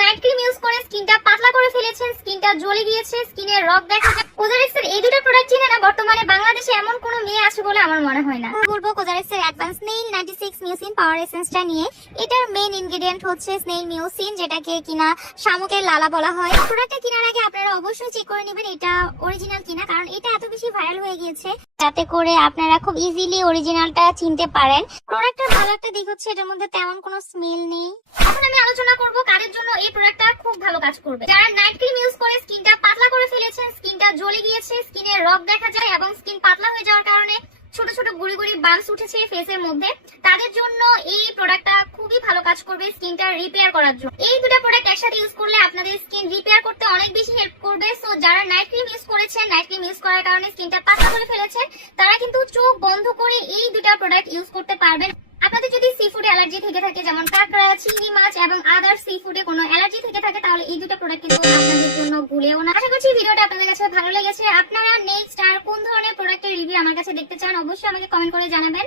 Night cream use করে স্কিনটা পাতলা করে ফেলেছেন, স্কিনটা জ্বলে গিয়েছে, স্কিনের রগ দেখা যায়। কোজারেক্সের এই দুটো প্রোডাক্ট চিনে না বর্তমানে বাংলাদেশে এমন কোনো মেয়ে আছে বলে আমার মনে হয় না। বলবো কোজারেক্সের অ্যাডভান্স স্নেইল 96 মিউসিন পাওয়ার এসেন্সটা নিয়ে। এটার মেইন ইনগ্রেডিয়েন্ট হচ্ছে স্নেইল মিউসিন, যেটাকে কিনা শামুকের লালা বলা হয়। প্রোডাক্টটা কেনার আগে আপনারা অবশ্যই চেক করে নেবেন এটা অরিজিনাল কিনা, কারণ এটা এত বেশি ভাইরাল হয়ে গিয়েছে যাতে করে আপনারা খুব ইজিলি অরিজিনালটা চিনতে পারেন। প্রোডাক্টের ভালো একটা দিক হচ্ছে এটার মধ্যে তেমন কোনো স্মেল নেই। এখন আমি আলোচনা করব কাদের জন্য এই প্রোডাক্টটা খুব ভালো কাজ করবে। যারা নাইট ক্রিম ইউজ করে স্কিনটা পাতলা করে ফেলেছেন, স্কিনটা জ্বলে গিয়েছে, স্কিনের রগ দেখা যায় এবং স্কিন পাতলা হয়ে যাওয়ার কারণে ছোট ছোট গুড়ি গুড়ি বাম্পস উঠেছে ফেসের মধ্যে, তাদের জন্য এই প্রোডাক্টটা খুবই ভালো কাজ করবে স্কিনটা রিপেয়ার করার জন্য। এই দুটো প্রোডাক্ট একসাথে ইউজ করলে আপনাদের স্কিন রিপেয়ার করতে অনেক বেশি হেল্প করবে। সো যারা নাইট ক্রিম ইউজ করেছেন, নাইট ক্রিম ইউজ করার কারণে স্কিনটা পাতলা করে ফেলেছেন, তারা কিন্তু চোখ বন্ধ করে এই দুটো প্রোডাক্ট ইউজ করতে পারবেন। আপনাদের যদি সি ফুডে অ্যালার্জি থেকে থাকে, যেমন কাঁকড়া, চিংড়ি মাছ এবং আদার সি ফুডে কোনো অ্যালার্জি থেকে থাকে, তাহলে এই দুটো প্রোডাক্ট কিন্তু আপনাদের জন্য ভুলেও না। আশা করছি ভিডিওটা আপনাদের কাছে ভালো লেগেছে। আপনারা নেক্সট আর কোন ধরনের প্রোডাক্টের রিভিউ আমার কাছে দেখতে চান অবশ্যই আমাকে কমেন্ট করে জানাবেন।